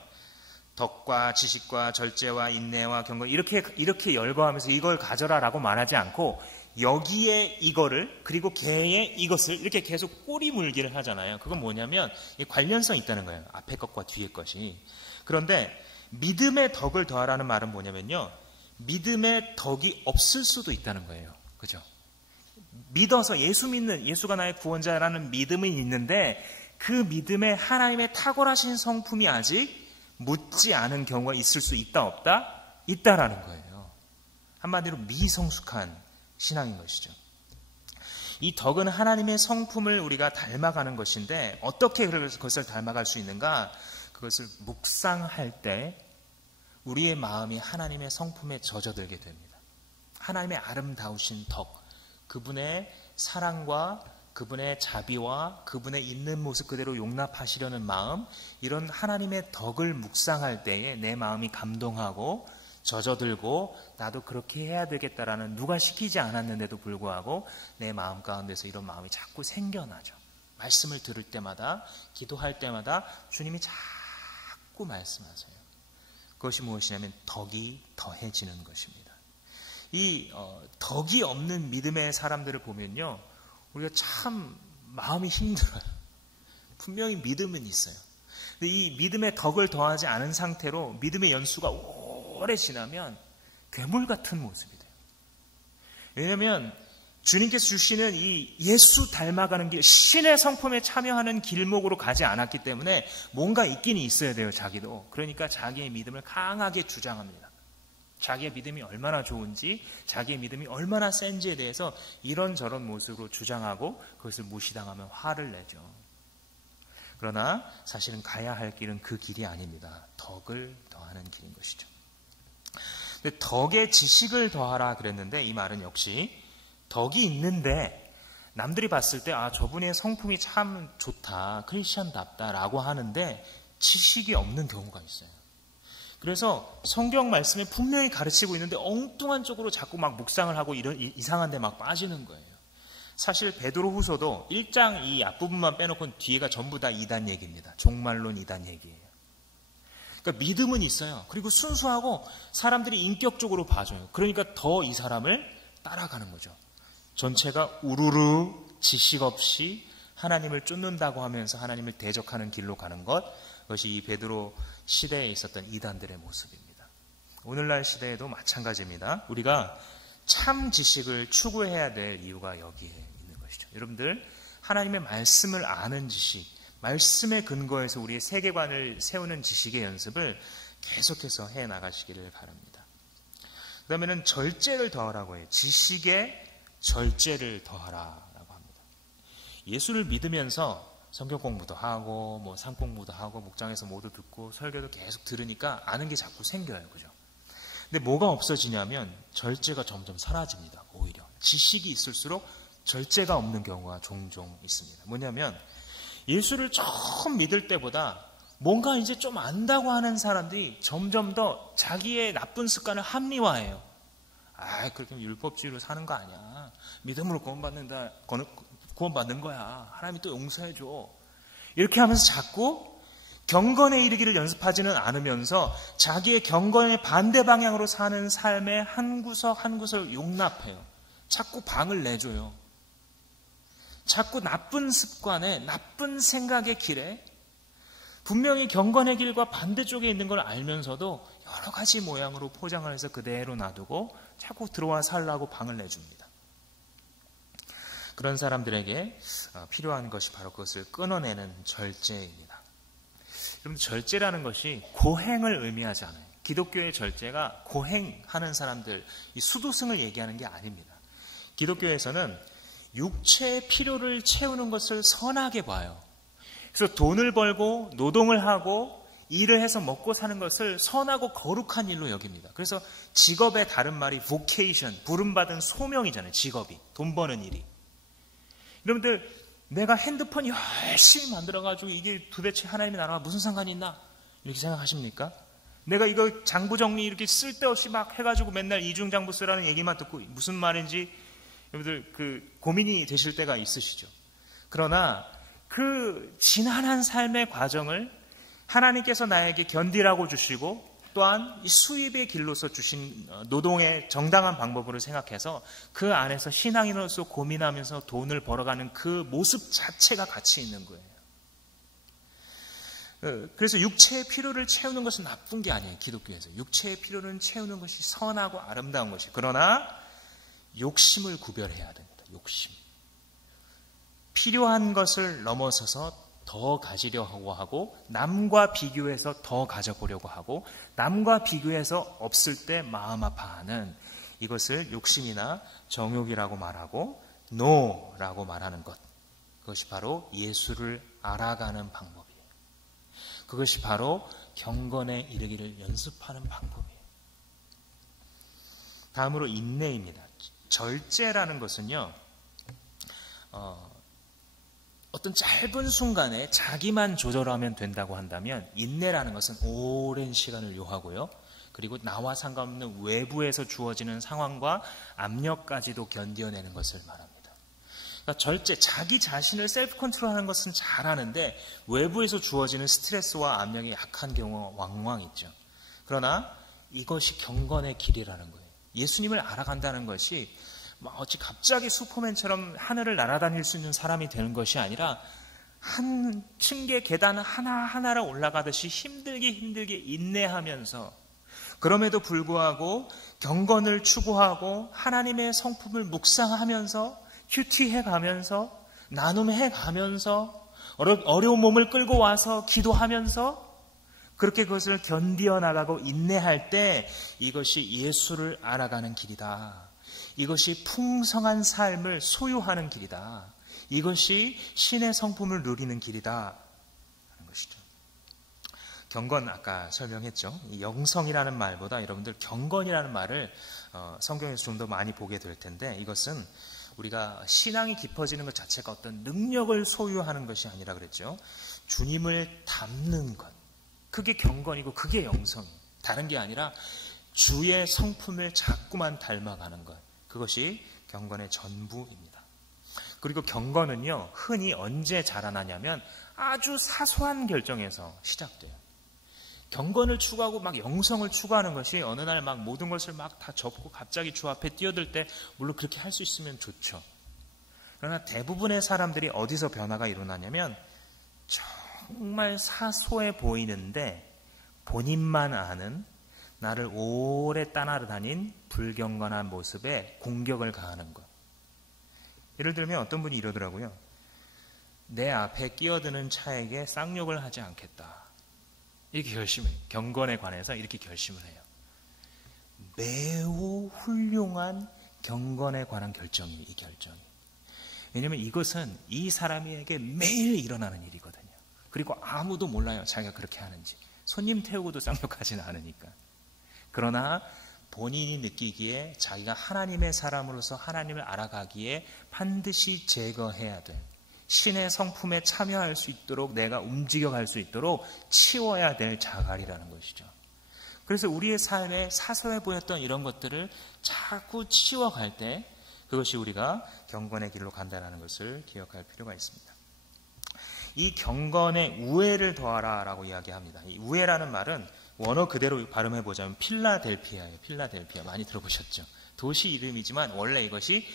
덕과 지식과 절제와 인내와 경건 이렇게 열거하면서 이걸 가져라라고 말하지 않고 여기에 이거를 그리고 걔의 이것을 이렇게 계속 꼬리 물기를 하잖아요. 그건 뭐냐면 관련성이 있다는 거예요. 앞에 것과 뒤에 것이. 그런데 믿음의 덕을 더하라는 말은 뭐냐면요. 믿음의 덕이 없을 수도 있다는 거예요. 그죠? 믿어서 예수 믿는 예수가 나의 구원자라는 믿음이 있는데 그 믿음에 하나님의 탁월하신 성품이 아직 묻지 않은 경우가 있을 수 있다 없다? 있다라는 거예요. 한마디로 미성숙한 신앙인 것이죠. 이 덕은 하나님의 성품을 우리가 닮아가는 것인데 어떻게 그것을 닮아갈 수 있는가? 그것을 묵상할 때 우리의 마음이 하나님의 성품에 젖어들게 됩니다. 하나님의 아름다우신 덕, 그분의 사랑과 그분의 자비와 그분의 있는 모습 그대로 용납하시려는 마음, 이런 하나님의 덕을 묵상할 때에 내 마음이 감동하고 젖어들고 나도 그렇게 해야 되겠다라는 누가 시키지 않았는데도 불구하고 내 마음 가운데서 이런 마음이 자꾸 생겨나죠. 말씀을 들을 때마다 기도할 때마다 주님이 자꾸 말씀하세요. 그것이 무엇이냐면 덕이 더해지는 것입니다. 이 덕이 없는 믿음의 사람들을 보면요, 우리가 참 마음이 힘들어요. 분명히 믿음은 있어요. 근데 이 믿음의 덕을 더하지 않은 상태로 믿음의 연수가 오래 지나면 괴물 같은 모습이 돼요. 왜냐하면 주님께서 주시는 이 예수 닮아가는 길, 신의 성품에 참여하는 길목으로 가지 않았기 때문에 뭔가 있긴 있어야 돼요, 자기도. 그러니까 자기의 믿음을 강하게 주장합니다. 자기의 믿음이 얼마나 좋은지, 자기의 믿음이 얼마나 센지에 대해서 이런저런 모습으로 주장하고 그것을 무시당하면 화를 내죠. 그러나 사실은 가야 할 길은 그 길이 아닙니다. 덕을 더하는 길인 것이죠. 근데 덕에 지식을 더하라 그랬는데 이 말은 역시 덕이 있는데 남들이 봤을 때 저분의 성품이 참 좋다, 크리스천답다라고 하는데 지식이 없는 경우가 있어요. 그래서 성경 말씀에 분명히 가르치고 있는데 엉뚱한 쪽으로 자꾸 막 묵상을 하고 이런 이상한 데 막 빠지는 거예요. 사실 베드로후서도 1장 이 앞부분만 빼놓고는 뒤에가 전부 다 이단 얘기입니다. 종말론 이단 얘기예요. 그러니까 믿음은 있어요. 그리고 순수하고 사람들이 인격적으로 봐줘요. 그러니까 더 이 사람을 따라가는 거죠. 전체가 우르르 지식 없이 하나님을 쫓는다고 하면서 하나님을 대적하는 길로 가는 것, 그것이 이 베드로 시대에 있었던 이단들의 모습입니다. 오늘날 시대에도 마찬가지입니다. 우리가 참 지식을 추구해야 될 이유가 여기에 있는 것이죠. 여러분들, 하나님의 말씀을 아는 지식, 말씀의 근거에서 우리의 세계관을 세우는 지식의 연습을 계속해서 해 나가시기를 바랍니다. 그 다음에는 절제를 더하라고 해요. 지식에 절제를 더하라라고 합니다. 예수를 믿으면서 성경 공부도 하고 산 공부도 하고 목장에서 모두 듣고 설교도 계속 들으니까 아는 게 자꾸 생겨요. 그죠? 근데 뭐가 없어지냐면 절제가 점점 사라집니다. 오히려 지식이 있을수록 절제가 없는 경우가 종종 있습니다. 뭐냐면 예수를 처음 믿을 때보다 뭔가 이제 좀 안다고 하는 사람들이 점점 더 자기의 나쁜 습관을 합리화해요. 그렇게 율법주의로 사는 거 아니야. 믿음으로 구원받는 거야. 하나님이 또 용서해줘. 이렇게 하면서 자꾸 경건에 이르기를 연습하지는 않으면서 자기의 경건의 반대 방향으로 사는 삶의 한 구석 한 구석을 용납해요. 자꾸 방을 내줘요. 자꾸 나쁜 습관에, 나쁜 생각의 길에 분명히 경건의 길과 반대쪽에 있는 걸 알면서도 여러 가지 모양으로 포장을 해서 그대로 놔두고 자꾸 들어와 살라고 방을 내줍니다. 그런 사람들에게 필요한 것이 바로 그것을 끊어내는 절제입니다. 여러분, 절제라는 것이 고행을 의미하지 않아요. 기독교의 절제가 고행하는 사람들, 이 수도승을 얘기하는 게 아닙니다. 기독교에서는 육체의 필요를 채우는 것을 선하게 봐요. 그래서 돈을 벌고 노동을 하고 일을 해서 먹고 사는 것을 선하고 거룩한 일로 여깁니다. 그래서 직업의 다른 말이 vocation, 부름받은 소명이잖아요. 직업이, 돈 버는 일이. 여러분들, 내가 핸드폰 열심히 만들어가지고 이게 도대체 하나님의 나라와 무슨 상관이 있나? 이렇게 생각하십니까? 내가 이거 장부정리 이렇게 쓸데없이 막 해가지고 맨날 이중장부 쓰라는 얘기만 듣고 무슨 말인지 여러분들 고민이 되실 때가 있으시죠. 그러나 그 지난한 삶의 과정을 하나님께서 나에게 견디라고 주시고 또한 이 수입의 길로서 주신 노동의 정당한 방법으로 생각해서 그 안에서 신앙인으로서 고민하면서 돈을 벌어가는 그 모습 자체가 가치 있는 거예요. 그래서 육체의 필요를 채우는 것은 나쁜 게 아니에요. 기독교에서 육체의 필요를 채우는 것이 선하고 아름다운 것이에요. 그러나 욕심을 구별해야 됩니다. 욕심. 필요한 것을 넘어서서 더 가지려고 하고 남과 비교해서 더 가져보려고 하고 남과 비교해서 없을 때 마음 아파하는 이것을 욕심이나 정욕이라고 말하고 노라고 말하는 것. 그것이 바로 예수를 알아가는 방법이에요. 그것이 바로 경건에 이르기를 연습하는 방법이에요. 다음으로 인내입니다. 절제라는 것은요. 어떤 짧은 순간에 자기만 조절하면 된다고 한다면 인내라는 것은 오랜 시간을 요하고요. 그리고 나와 상관없는 외부에서 주어지는 상황과 압력까지도 견뎌내는 것을 말합니다. 그러니까 절제, 자기 자신을 셀프 컨트롤하는 것은 잘하는데 외부에서 주어지는 스트레스와 압력이 약한 경우가 왕왕 있죠. 그러나 이것이 경건의 길이라는 거예요. 예수님을 알아간다는 것이 어찌 갑자기 슈퍼맨처럼 하늘을 날아다닐 수 있는 사람이 되는 것이 아니라 한 층계 계단 하나하나를 올라가듯이 힘들게 인내하면서, 그럼에도 불구하고 경건을 추구하고 하나님의 성품을 묵상하면서 큐티해가면서 나눔해가면서 어려운 몸을 끌고 와서 기도하면서 그렇게 그것을 견디어 나가고 인내할 때 이것이 예수를 알아가는 길이다. 이것이 풍성한 삶을 소유하는 길이다. 이것이 신의 성품을 누리는 길이다 하는 것이죠. 경건 아까 설명했죠. 이 영성이라는 말보다 여러분들 경건이라는 말을 성경에서 좀 더 많이 보게 될 텐데, 이것은 우리가 신앙이 깊어지는 것 자체가 어떤 능력을 소유하는 것이 아니라 그랬죠. 주님을 닮는 것. 그게 경건이고 그게 영성이에요. 다른 게 아니라 주의 성품을 자꾸만 닮아가는 것. 그것이 경건의 전부입니다. 그리고 경건은요, 흔히 언제 자라나냐면 아주 사소한 결정에서 시작돼요. 경건을 추구하고 막 영성을 추구하는 것이 어느 날 막 모든 것을 막 다 접고 갑자기 주 앞에 뛰어들 때 물론 그렇게 할 수 있으면 좋죠. 그러나 대부분의 사람들이 어디서 변화가 일어나냐면 정말 사소해 보이는데 본인만 아는, 나를 오래 따라다닌 불경건한 모습에 공격을 가하는 것. 예를 들면 어떤 분이 이러더라고요. 내 앞에 끼어드는 차에게 쌍욕을 하지 않겠다. 이렇게 결심해요. 경건에 관해서 이렇게 결심을 해요. 매우 훌륭한 경건에 관한 결정이에요. 이 결정이. 왜냐하면 이것은 이 사람에게 매일 일어나는 일이거든요. 그리고 아무도 몰라요. 자기가 그렇게 하는지. 손님 태우고도 쌍욕하지는 않으니까. 그러나 본인이 느끼기에 자기가 하나님의 사람으로서 하나님을 알아가기에 반드시 제거해야 될, 신의 성품에 참여할 수 있도록 내가 움직여갈 수 있도록 치워야 될 자갈이라는 것이죠. 그래서 우리의 삶에 사소해 보였던 이런 것들을 자꾸 치워갈 때 그것이 우리가 경건의 길로 간다는 것을 기억할 필요가 있습니다. 이 경건에 우애를 더하라 라고 이야기합니다. 이 우애라는 말은 원어 그대로 발음해보자면 필라델피아예요. 필라델피아 많이 들어보셨죠? 도시 이름이지만 원래 이것이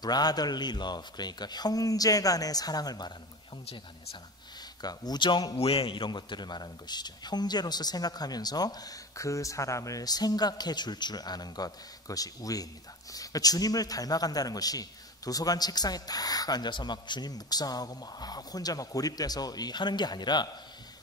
brotherly love, 그러니까 형제 간의 사랑을 말하는 거예요. 형제 간의 사랑. 그러니까 우정, 우애 이런 것들을 말하는 것이죠. 형제로서 생각하면서 그 사람을 생각해 줄 아는 것, 그것이 우애입니다. 그러니까 주님을 닮아간다는 것이 도서관 책상에 딱 앉아서 막 주님 묵상하고 막 혼자 막 고립돼서 하는 게 아니라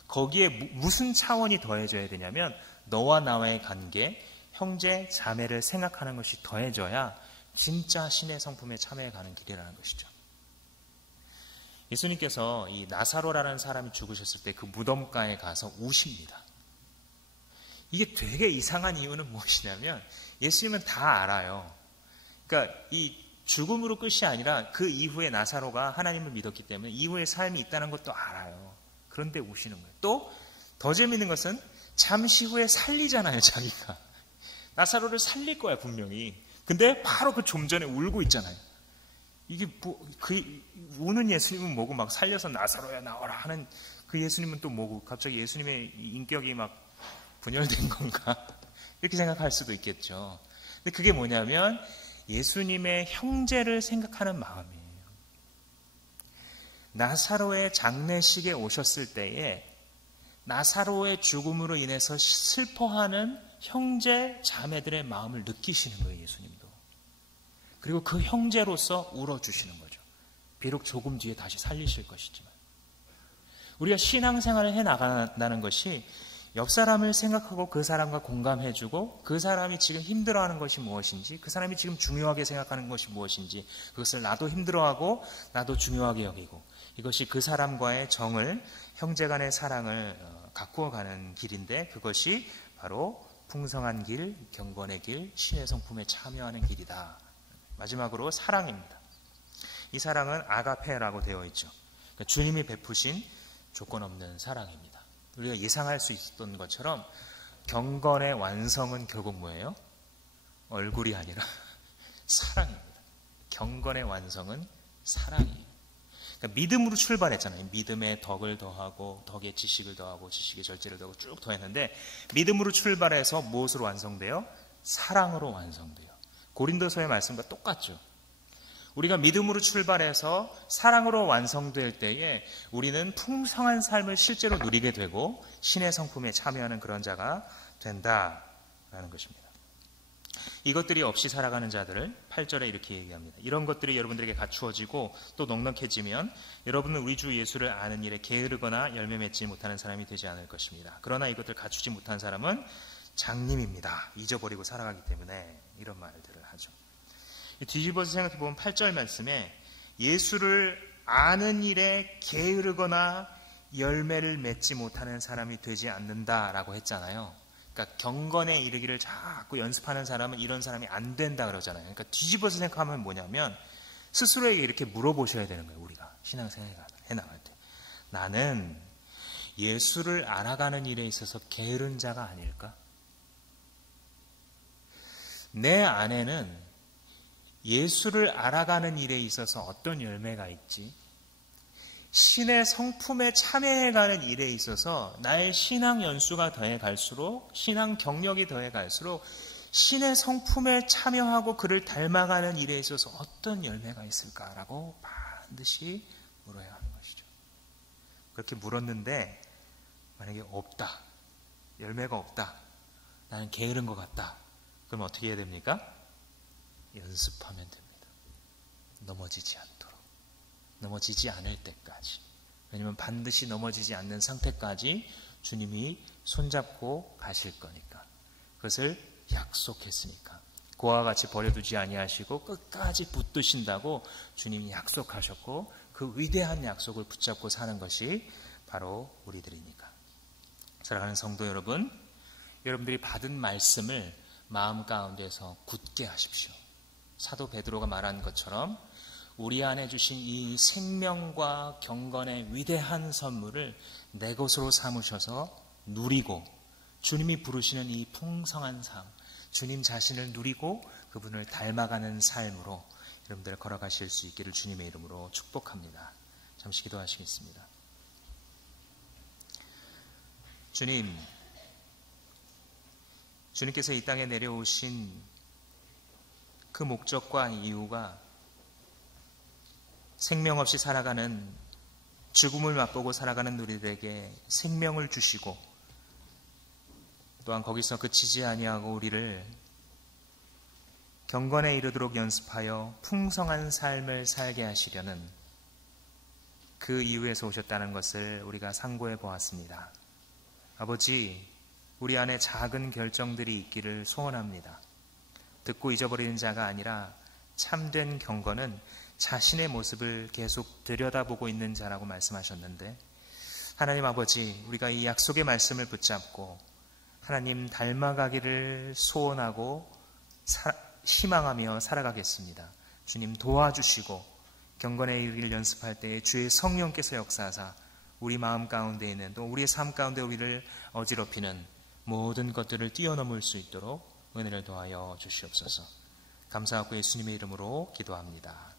거기에 무슨 차원이 더해져야 되냐면 너와 나와의 관계, 형제, 자매를 생각하는 것이 더해져야 진짜 신의 성품에 참여해 가는 길이라는 것이죠. 예수님께서 이 나사로라는 사람이 죽으셨을 때 그 무덤가에 가서 우십니다. 이게 되게 이상한 이유는 무엇이냐면 예수님은 다 알아요. 그러니까 이 죽음으로 끝이 아니라 그 이후에 나사로가 하나님을 믿었기 때문에 이후에 삶이 있다는 것도 알아요. 그런데 우시는 거예요. 또 더 재밌는 것은 잠시 후에 살리잖아요, 자기가. 나사로를 살릴 거야, 분명히. 근데 바로 그 좀 전에 울고 있잖아요. 이게 우는 예수님은 뭐고 막 살려서 나사로야 나와라 하는 그 예수님은 또 뭐고 갑자기 예수님의 인격이 막 분열된 건가? 이렇게 생각할 수도 있겠죠. 근데 그게 뭐냐면 예수님의 형제를 생각하는 마음이에요. 나사로의 장례식에 오셨을 때에 나사로의 죽음으로 인해서 슬퍼하는 형제 자매들의 마음을 느끼시는 거예요, 예수님도. 그리고 그 형제로서 울어주시는 거죠. 비록 조금 뒤에 다시 살리실 것이지만. 우리가 신앙생활을 해나간다는 것이 옆 사람을 생각하고 그 사람과 공감해주고 그 사람이 지금 힘들어하는 것이 무엇인지, 그 사람이 지금 중요하게 생각하는 것이 무엇인지, 그것을 나도 힘들어하고 나도 중요하게 여기고, 이것이 그 사람과의 정을, 형제간의 사랑을 가꾸어가는 길인데, 그것이 바로 풍성한 길, 경건의 길, 신의 성품에 참여하는 길이다. 마지막으로 사랑입니다. 이 사랑은 아가페라고 되어 있죠. 그러니까 주님이 베푸신 조건 없는 사랑입니다. 우리가 예상할 수 있었던 것처럼 경건의 완성은 결국 뭐예요? 얼굴이 아니라 사랑입니다. 경건의 완성은 사랑이에요. 그러니까 믿음으로 출발했잖아요. 믿음에 덕을 더하고 덕에 지식을 더하고 지식에 절제를 더하고 쭉 더했는데 믿음으로 출발해서 무엇으로 완성돼요? 사랑으로 완성돼요. 고린도서의 말씀과 똑같죠. 우리가 믿음으로 출발해서 사랑으로 완성될 때에 우리는 풍성한 삶을 실제로 누리게 되고 신의 성품에 참여하는 그런 자가 된다라는 것입니다. 이것들이 없이 살아가는 자들을 8절에 이렇게 얘기합니다. 이런 것들이 여러분들에게 갖추어지고 또 넉넉해지면 여러분은 우리 주 예수를 아는 일에 게으르거나 열매 맺지 못하는 사람이 되지 않을 것입니다. 그러나 이것들 갖추지 못한 사람은 장님입니다. 잊어버리고 살아가기 때문에 이런 말들을 하죠. 뒤집어서 생각해보면 8절 말씀에 예수를 아는 일에 게으르거나 열매를 맺지 못하는 사람이 되지 않는다라고 했잖아요. 그러니까 경건에 이르기를 자꾸 연습하는 사람은 이런 사람이 안 된다 그러잖아요. 그러니까 뒤집어서 생각하면 뭐냐면 스스로에게 이렇게 물어보셔야 되는 거예요. 우리가 신앙생활 해나갈 때. 나는 예수를 알아가는 일에 있어서 게으른 자가 아닐까? 내 안에는 예수를 알아가는 일에 있어서 어떤 열매가 있지? 신의 성품에 참여해가는 일에 있어서 나의 신앙 연수가 더해갈수록, 신앙 경력이 더해갈수록 신의 성품에 참여하고 그를 닮아가는 일에 있어서 어떤 열매가 있을까라고 반드시 물어야 하는 것이죠. 그렇게 물었는데 만약에 없다, 열매가 없다, 나는 게으른 것 같다, 그럼 어떻게 해야 됩니까? 연습하면 됩니다. 넘어지지 않도록. 넘어지지 않을 때까지. 왜냐하면 반드시 넘어지지 않는 상태까지 주님이 손잡고 가실 거니까. 그것을 약속했으니까. 그와 같이 버려두지 아니하시고 끝까지 붙드신다고 주님이 약속하셨고 그 위대한 약속을 붙잡고 사는 것이 바로 우리들이니까. 사랑하는 성도 여러분, 여러분들이 받은 말씀을 마음 가운데서 굳게 하십시오. 사도 베드로가 말한 것처럼 우리 안에 주신 이 생명과 경건의 위대한 선물을 내 것으로 삼으셔서 누리고 주님이 부르시는 이 풍성한 삶, 주님 자신을 누리고 그분을 닮아가는 삶으로 여러분들 걸어가실 수 있기를 주님의 이름으로 축복합니다. 잠시 기도하시겠습니다. 주님께서 이 땅에 내려오신 그 목적과 이유가 생명 없이 살아가는, 죽음을 맛보고 살아가는 우리들에게 생명을 주시고 또한 거기서 그치지 아니하고 우리를 경건에 이르도록 연습하여 풍성한 삶을 살게 하시려는 그 이유에서 오셨다는 것을 우리가 상고해 보았습니다. 아버지, 우리 안에 작은 결정들이 있기를 소원합니다. 듣고 잊어버리는 자가 아니라 참된 경건은 자신의 모습을 계속 들여다보고 있는 자라고 말씀하셨는데, 하나님 아버지, 우리가 이 약속의 말씀을 붙잡고 하나님 닮아가기를 소원하고 희망하며 살아가겠습니다. 주님 도와주시고 경건의 일을 연습할 때에 주의 성령께서 역사하사 우리 마음 가운데 있는, 또 우리의 삶 가운데 우리를 어지럽히는 모든 것들을 뛰어넘을 수 있도록 은혜를 더하여 주시옵소서. 감사하고 예수님의 이름으로 기도합니다.